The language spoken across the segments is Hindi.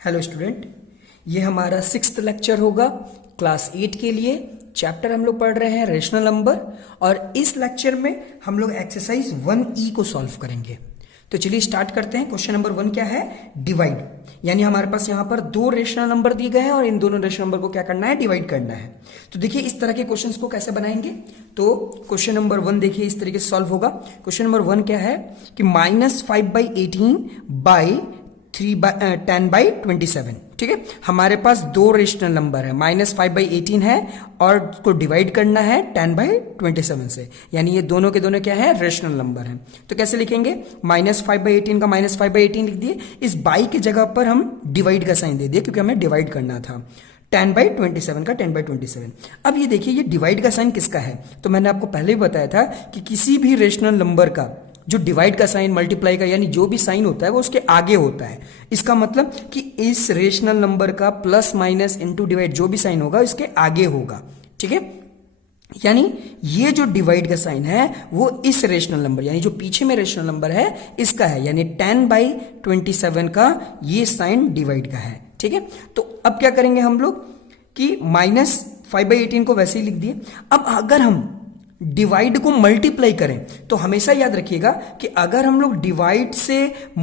हेलो स्टूडेंट, ये हमारा 6th लेक्चर होगा क्लास 8 के लिए। चैप्टर हम लोग पढ़ रहे हैं रेशनल नंबर, और इस लेक्चर में हम लोग एक्सरसाइज 1E को सॉल्व करेंगे। तो चलिए स्टार्ट करते हैं। क्वेश्चन नंबर 1 क्या है? डिवाइड। यानी हमारे पास यहाँ पर दो रेशनल नंबर दिए गए हैं और इन दोनों रेशनल नंबर को क्या करना है? डिवाइड करना है। तो देखिए इस तरह के क्वेश्चंस को कैसे बनाएंगे। तो क्वेश्चन नंबर 1 देखिए इस तरीके से सॉल्व होगा। क्वेश्चन नंबर 1 क्या है कि -5/18 बाई 10/27। ठीक है, हमारे पास दो रेशनल नंबर है, -5/18 है और उसको डिवाइड करना है 10/27 से। यानी ये दोनों के दोनों क्या है? रेशनल नंबर है। तो कैसे लिखेंगे? -5/18 का -5/18 लिख दिए। इस बाई की जगह पर हम डिवाइड का साइन दे दिए क्योंकि हमें डिवाइड करना था। 10/27 का 10/27। अब ये देखिए ये डिवाइड का साइन किसका है? तो मैंने आपको पहले भी बताया था कि किसी भी रेशनल नंबर का जो डिवाइड का साइन, मल्टीप्लाई का, यानी जो भी साइन होता है वो उसके आगे होता है। इसका मतलब कि इस रेशनल नंबर का प्लस माइनस इनटू डिवाइड जो भी साइन होगा इसके आगे होगा। ठीक है, यानी ये जो डिवाइड का साइन है वो इस रेशनल नंबर, यानी जो पीछे में रेशनल नंबर है इसका है। यानी 10/27 का ये साइन डिवाइड का है। ठीक है, तो अब क्या करेंगे हम लोग कि -5/18 को वैसे ही लिख दिए। अब अगर हम डिवाइड को मल्टीप्लाई करें तो हमेशा याद रखिएगा कि अगर हम लोग डिवाइड से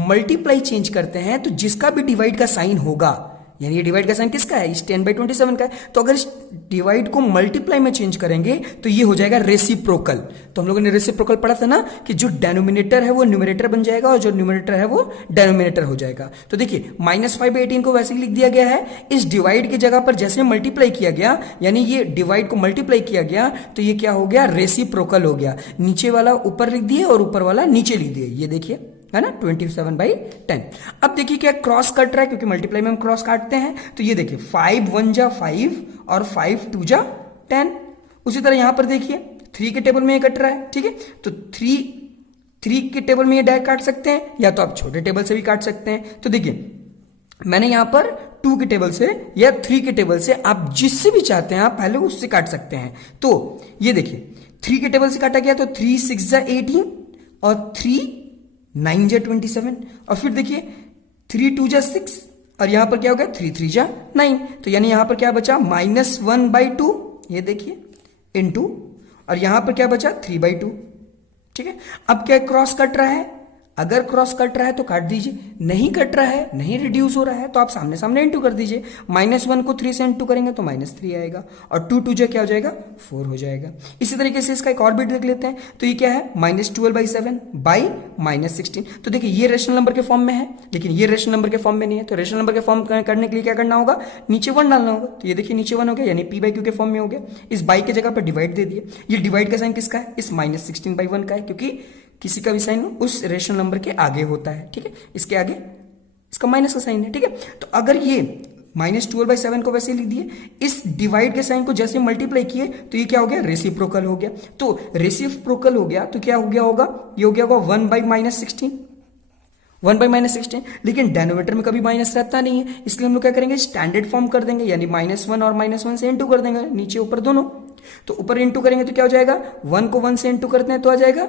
मल्टीप्लाई चेंज करते हैं तो जिसका भी डिवाइड का साइन होगा, यानी ये डिवाइड का साइन किसका है? इस 10/27 का है। तो अगर इस डिवाइड को मल्टीप्लाई में चेंज करेंगे तो ये हो जाएगा रेसिप्रोकल। तो हम लोगों ने रेसिप्रोकल पढ़ा था ना कि जो डेनोमिनेटर है वो न्यूमरेटर बन जाएगा और जो न्यूमरेटर है वो डेनोमिनेटर हो जाएगा। तो देखिए -5/18 को वैसे ही लिख दिया गया है। इस डिवाइड की जगह पर जैसे मल्टीप्लाई किया गया, यानी ये डिवाइड को मल्टीप्लाई किया गया तो ये क्या हो गया? रेसिप्रोकल हो गया। नीचे वाला ऊपर लिख दिए और ऊपर वाला नीचे लिख दिए। ये देखिए है ना 27/10। अब देखिए क्या क्रॉस कट रहा है, क्योंकि मल्टीप्लाई में हम क्रॉस काटते हैं। तो ये देखिए 5 1 जा 5 और 5 2 जा 10। उसी तरह यहां पर देखिए 3 के टेबल में ये कट रहा है। ठीक है, तो 3 के टेबल में ये डायरेक्ट काट सकते हैं, या तो आप छोटे टेबल से भी काट सकते हैं। तो देखिए मैंने यहां पर 2 के टेबल से या 3 के टेबल से, आप जिससे भी चाहते हैं आप पहले उससे काट सकते हैं। तो ये देखिए 3 के टेबल से काटा गया तो 3 6 जा 18 और 3 9 जा 27। और फिर देखिए 3 2 जा 6 और यहां पर क्या हो गया? 3 3 जा 9। तो यानी यहां पर क्या बचा? -1/2, ये देखिए इनटू, और यहां पर क्या बचा? 3/2। ठीक है, अब क्या क्रॉस कट रहा है? अगर क्रॉस कट रहा है तो काट दीजिए, नहीं कट रहा है, नहीं रिड्यूस हो रहा है तो आप सामने सामने इंटू कर दीजिए। -1 को 3 से इंटू करेंगे तो -3 आएगा और 2 2 जो क्या हो जाएगा? 4 हो जाएगा। इसी तरीके से इसका एक और बिट देख लेते हैं। तो ये क्या है? -12/7 बाई -16। तो देखिए ये रेशनल नंबर के फॉर्म में है, लेकिन ये रेशनल नंबर के फॉर्म में नहीं है। तो रेशनल नंबर के फॉर्म करने के लिए क्या करना होगा? नीचे 1 डालना होगा। तो ये देखिए नीचे 1 हो गया, यानी p/q के फॉर्म में हो गया। इस बाई की जगह पर डिवाइड दे दिए। ये डिवाइड का साइन किसका है? इस -16/1 का है, क्योंकि किसी का भी साइन उस रेशनल नंबर के आगे होता है। ठीक है, इसके आगे इसका माइनस का साइन है। ठीक है, तो अगर ये -12/7 को वैसे लिख दिए, इस डिवाइड के साइन को जैसे मल्टीप्लाई किए तो ये क्या हो गया? रेसिप्रोकल हो गया। तो रेसिप्रोकल हो गया तो क्या हो गया होगा? ये हो गया होगा 1/-16, 1/-16। लेकिन डेनोमीटर में कभी माइनस रहता नहीं है, इसलिए हम लोग क्या करेंगे? स्टैंडर्ड फॉर्म कर देंगे, यानी -1 और -1 से इंटू कर देंगे, नीचे ऊपर दोनों। तो ऊपर इंटू करेंगे तो क्या हो जाएगा? 1 को 1 से इंटू करते हैं तो आ जाएगा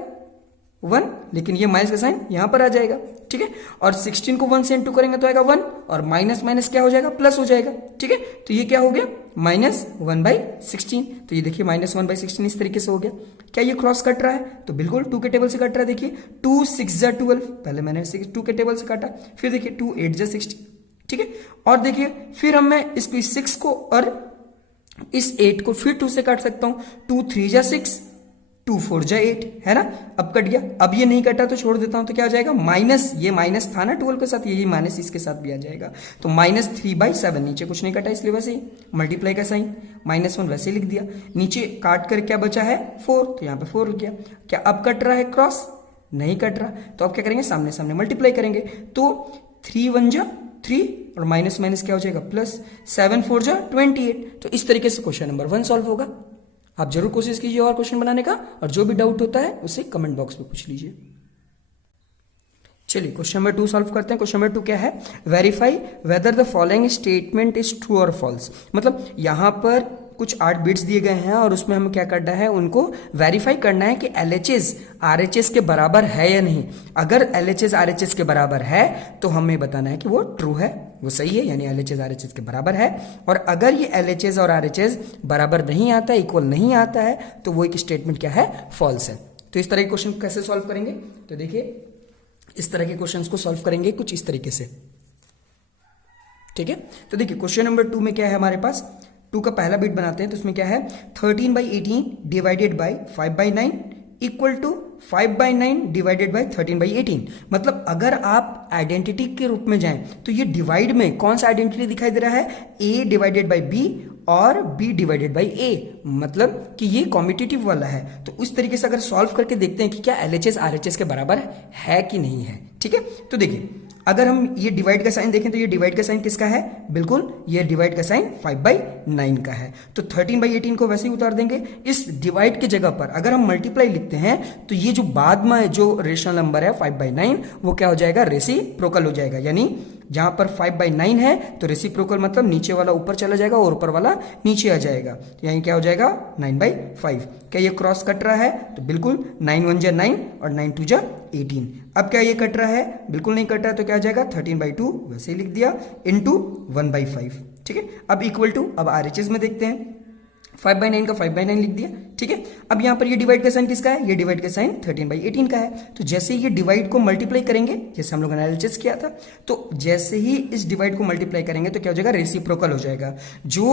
1, लेकिन ये माइनस का साइन यहां पर आ जाएगा। ठीक है, और 16 को 1 से इंटू करेंगे तो आएगा 1, और माइनस माइनस क्या हो जाएगा? प्लस हो जाएगा। ठीक है, तो ये क्या हो गया? -1/16। तो ये देखिए -1/16 इस तरीके से हो गया। क्या ये क्रॉस कट रहा है? तो बिल्कुल 2 के टेबल से कट रहा है। देखिए 2 6 जा 12, पहले मैंने 2 के टेबल से काटा, फिर देखिए 2 8 जा 16। ठीक है, और देखिए फिर हम मैं इस 6 को और इस 8 को फिर 2 से काट सकता हूं। 2 3 जा 6, 2 4 जा 8, है ना? अब कट गया। अब ये नहीं कटा तो छोड़ देता हूं, तो क्या हो जाएगा? माइनस, ये माइनस था ना 12 के साथ, ये माइनस इसके साथ भी आ जाएगा। तो -3/7, नीचे कुछ नहीं कटा इसलिए वैसे ही मल्टीप्लाई का साइन -1 वैसे लिख दिया। नीचे काट कर क्या बचा है? 4, तो यहाँ पे 4 लिख गया। क्या अब कट रहा है क्रॉस? नहीं कट रहा। तो अब क्या करेंगे? सामने सामने मल्टीप्लाई करेंगे। तो 3 1 जा 3 और माइनस माइनस क्या हो जाएगा? प्लस, 7 4 जा 28। तो इस तरीके से क्वेश्चन नंबर 1 सॉल्व होगा। आप जरूर कोशिश कीजिए और क्वेश्चन बनाने का, और जो भी डाउट होता है उसे कमेंट बॉक्स में पूछ लीजिए। चलिए क्वेश्चन नंबर 2 सॉल्व करते हैं। क्वेश्चन नंबर 2 क्या है? Verify whether the following statement is true और फॉल्स। मतलब यहां पर कुछ 8 बिट्स दिए गए हैं और उसमें हमें क्या करना है, उनको वेरीफाई करना है कि LHS RHS के बराबर है या नहीं। अगर LHS RHS के बराबर है तो हमें बताना है कि वो ट्रू है, वो सही है, यानी LHS RHS के बराबर है। और अगर ये LHS और RHS बराबर नहीं आता है, इक्वल नहीं आता है, तो वो एक स्टेटमेंट क्या है, फॉल्स है। तो इस तरह के क्वेश्चन कैसे सॉल्व करेंगे, तो देखिए इस तरह के क्वेश्चंस को सॉल्व करेंगे कुछ इस तरीके से, ठीक है। तो देखिए क्वेश्चन नंबर 2 में क्या है हमारे पास, 2 का पहला बिट बनाते हैं। तो उसमें क्या है, 13/18 divided by 5/9 equal to 5/9 divided by 13/18। मतलब अगर आप आइडेंटिटी के रूप में जाएं तो ये डिवाइड में कौन सा आइडेंटिटी दिखाई दे रहा है, A डिवाइडेड बाई B और B डिवाइडेड बाई A, मतलब कि ये कॉम्पिटिटिव वाला है। तो उस तरीके से अगर सॉल्व करके देखते हैं कि क्या LHS RHS के बराबर है कि नहीं है, ठीक है। तो देखिए अगर हम ये डिवाइड का साइन देखें तो ये डिवाइड का साइन किसका है, बिल्कुल ये डिवाइड का साइन 5/9 का है। तो 13/18 को वैसे ही उतार देंगे। इस डिवाइड की जगह पर अगर हम मल्टीप्लाई लिखते हैं तो ये जो बाद में जो रेशनल नंबर है 5/9 वो क्या हो जाएगा, रेसिप्रोकल हो जाएगा। यानी जहां पर 5/9 है तो रेसिप्रोकल मतलब नीचे वाला ऊपर चला जाएगा और ऊपर वाला नीचे आ जाएगा। तो यहीं क्या हो जाएगा, 9/5। क्या ये क्रॉस कट रहा है, तो बिल्कुल 9 1 जा 9 और 9 2 जा 18। अब क्या ये कट रहा है, बिल्कुल नहीं कट रहा है, तो क्या आ जाएगा 13/2 वैसे ही लिख दिया इनटू 1/5, ठीक है। अब इक्वल टू, अब RHS में देखते हैं, 5/9 का 5/9 लिख दिया, ठीक है। अब यहां पर ये डिवाइड का साइन किसका है, ये डिवाइड का साइन 13/18 का है। तो जैसे ही ये डिवाइड को मल्टीप्लाई करेंगे, जैसे हम लोग एनालिसिस किया था, तो जैसे ही इस डिवाइड को मल्टीप्लाई करेंगे तो क्या हो जाएगा, रेसिप्रोकल हो जाएगा। जो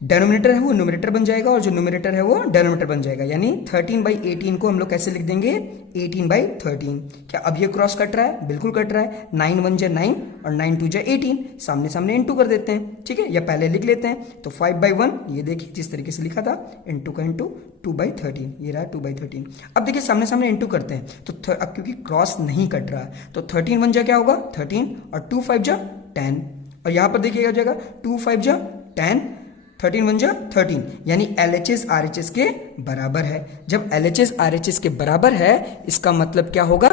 डेनोमिनेटर है वो न्यूमरेटर बन जाएगा और जो न्यूमरेटर है वो डेनोमिनेटर बन जाएगा। यानी 13/18 को हम लोग कैसे लिख देंगे, 18/13। क्या अब ये क्रॉस कट रहा है, बिल्कुल कट रहा है। 9 1 जा 9 और 9 2 जा 18, सामने सामने इनटू कर देते हैं, ठीक है, या पहले लिख लेते हैं। तो 5/1 ये देखिए जिस तरीके से लिखा था, इनटू का इनटू 2/13, ये रहा 2/13। अब देखिए सामने सामने इनटू करते हैं तो अब क्योंकि क्रॉस नहीं कट रहा तो 13 1 जा क्या होगा 13 और 2 5 जा 10, और यहां पर देखिए क्या हो जाएगा 2 5 जा 10, 13 1 जा 13, यानी LHS RHS के बराबर है। जब LHS RHS के बराबर है इसका मतलब क्या होगा,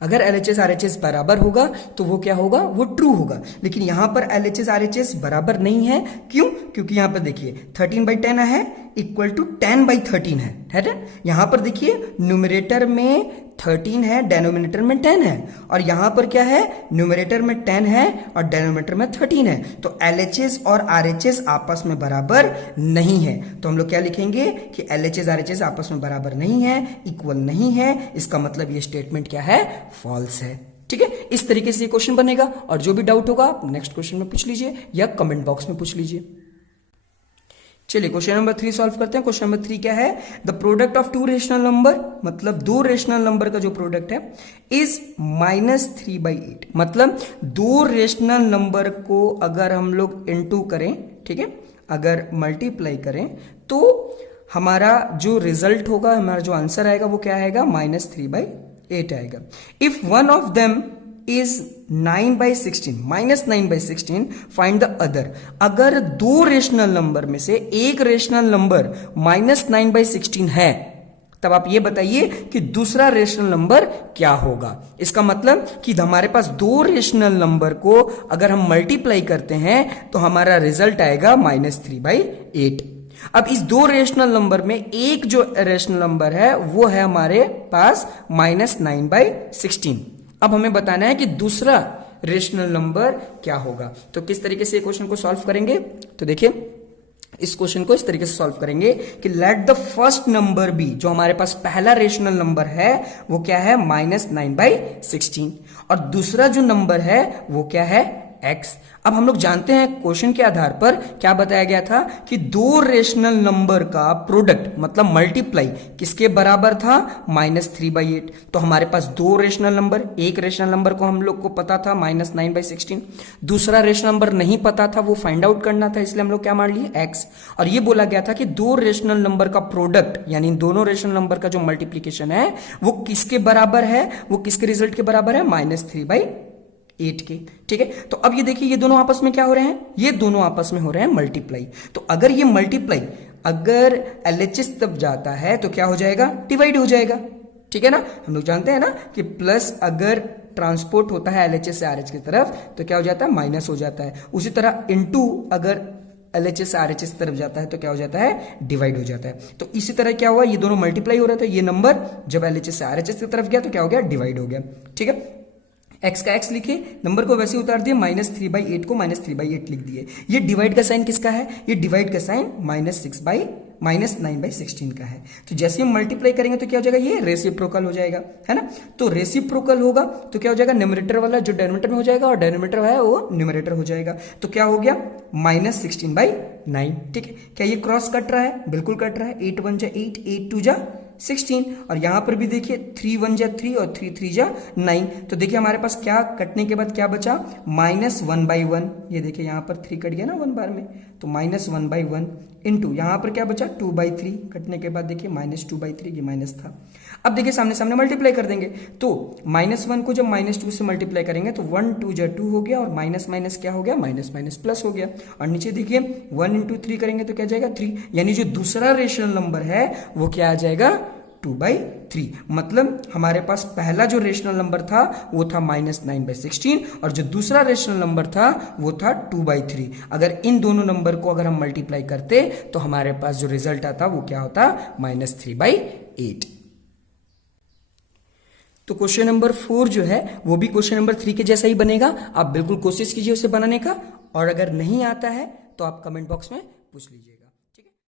अगर LHS RHS बराबर होगा तो वो क्या होगा, वो ट्रू होगा। लेकिन यहां पर LHS RHS बराबर नहीं है, क्यों, क्योंकि यहां पर देखिए 13/10 है इक्वल टू 10/13 है ना। यहां पर देखिए न्यूमरेटर में 13 है, डेनोमिनेटर में 10 है, और यहां पर क्या है, न्यूमरेटर में 10 है और डेनोमिनेटर में 13 है। तो LHS और RHS आपस में बराबर नहीं है। तो हम लोग क्या लिखेंगे कि LHS RHS आपस में बराबर नहीं है, इक्वल नहीं है। इसका मतलब ये स्टेटमेंट क्या है, फॉल्स है, ठीक है। इस तरीके से ये क्वेश्चन बनेगा, और जो भी डाउट होगा आप नेक्स्ट क्वेश्चन में पूछ लीजिए या कमेंट बॉक्स में पूछ लीजिए। चलिए क्वेश्चन नंबर 3 सॉल्व करते हैं। क्वेश्चन नंबर 3 क्या है, the product of 2 rational number, मतलब 2 रेशनल नंबर का जो प्रोडक्ट है इज -3/8। मतलब 2 रेशनल नंबर को अगर हम लोग इनटू करें, ठीक है, अगर मल्टीप्लाई करें तो हमारा जो रिजल्ट होगा, हमारा जो आंसर आएगा वो क्या आएगा, -3/8 आएगा। If one of them is 9/16 -9/16 find the other. अगर 2 रेशनल नंबर में से एक रेशनल नंबर -9/16 है तब आप ये बताइए कि दूसरा रेशनल नंबर क्या होगा। इसका मतलब कि हमारे पास 2 रेशनल नंबर को अगर हम मल्टीप्लाई करते हैं तो हमारा रिजल्ट आएगा -3/8। अब इस 2 रेशनल नंबर में एक जो रेशनल नंबर है वो है हमारे पास -9/16। अब हमें बताना है कि दूसरा रेशनल नंबर क्या होगा। तो किस तरीके से क्वेश्चन को सॉल्व करेंगे, तो देखिए इस क्वेश्चन को इस तरीके से सॉल्व करेंगे कि let the first number B, जो हमारे पास पहला रेशनल नंबर है वो क्या है, -9/16, और दूसरा जो नंबर है वो क्या है, x। अब हम लोग जानते हैं क्वेश्चन के आधार पर क्या बताया गया था कि 2 रेशनल नंबर का प्रोडक्ट मतलब मल्टीप्लाई किसके बराबर था, -3/8। तो हमारे पास 2 रेशनल नंबर, एक रेशनल नंबर को हम लोग को पता था -9/16, दूसरा रेशनल नंबर नहीं पता था, वो फाइंड आउट करना था, इसलिए हम लोग क्या मान लिए, x। और ये बोला गया था कि 2 रेशनल नंबर का प्रोडक्ट यानी दोनों रेशनल नंबर का जो मल्टीप्लीकेशन है वो किसके बराबर है, वो किसके रिजल्ट के बराबर है, -3/8 के, ठीक है। तो अब ये देखिए ये दोनों आपस में क्या हो रहे हैं, ये दोनों आपस में हो रहे हैं मल्टीप्लाई। तो अगर ये मल्टीप्लाई अगर LHS तब जाता है तो क्या हो जाएगा, डिवाइड हो जाएगा, ठीक है ना। हम लोग जानते हैं ना कि प्लस अगर ट्रांसपोर्ट होता है LHS से RH की तरफ तो क्या हो जाता है, माइनस हो जाता है। उसी तरह इनटू अगर LHS RHS की तरफ जाता है तो क्या हो जाता है, डिवाइड हो जाता है। तो इसी तरह क्या हुआ, ये दोनों मल्टीप्लाई हो रहे थे, ये नंबर जब LHS से RHS की तरफ गया तो क्या हो गया, डिवाइड हो गया। ठीक है, x का x लिखे, नंबर को वैसे उतार दिए, -3/8 को -3/8 लिख दिए। ये डिवाइड का साइन किसका है, ये डिवाइड का साइन -9/16 का है। तो जैसे हम मल्टीप्लाई करेंगे तो क्या हो जाएगा, ये रेसिप्रोकल हो जाएगा, है ना। तो रेसिप्रोकल होगा तो क्या हो जाएगा, न्यूमरेटर वाला जो डिनोमिनेटर में हो जाएगा और डिनोमिनेटर है वो न्यूमरेटर हो जाएगा। तो क्या हो गया, -16/9। ठीक है, क्या ये क्रॉस कट रहा है, बिल्कुल कट रहा है। 8 1 जा 8, 8 2 जा 16, और यहां पर भी देखिए 3 1 जा 3 और 3 3 जा 9। तो देखिए हमारे पास क्या कटने के बाद क्या बचा, -1/1। ये देखिए यहां पर 3 कट गया ना 1 बार में, तो -1/1 इंटू यहां पर क्या बचा 2/3, कटने के बाद देखिए -2/3, ये माइनस था। अब देखिए सामने सामने मल्टीप्लाई कर देंगे, तो -1 को जब -2 से मल्टीप्लाई करेंगे तो 1 2 जा 2 हो गया, और माइनस माइनस क्या हो गया, माइनस माइनस प्लस हो गया। और नीचे देखिए 1 × 3 करेंगे तो क्या जाएगा 3, यानी जो दूसरा रेशनल नंबर है वो क्या आ जाएगा 2/3। मतलब हमारे पास पहला जो रेशनल नंबर था वो था -9/16, और जो दूसरा रेशनल नंबर था वो था 2/3। अगर इन दोनों नंबर को अगर हम मल्टीप्लाई करते तो हमारे पास जो रिजल्ट आता वो क्या होता, -3/8। तो क्वेश्चन नंबर 4 जो है वो भी क्वेश्चन नंबर 3 के जैसा ही बनेगा। आप बिल्कुल कोशिश कीजिए उसे बनाने का, और अगर नहीं आता है तो आप कमेंट बॉक्स में पूछ लीजिए।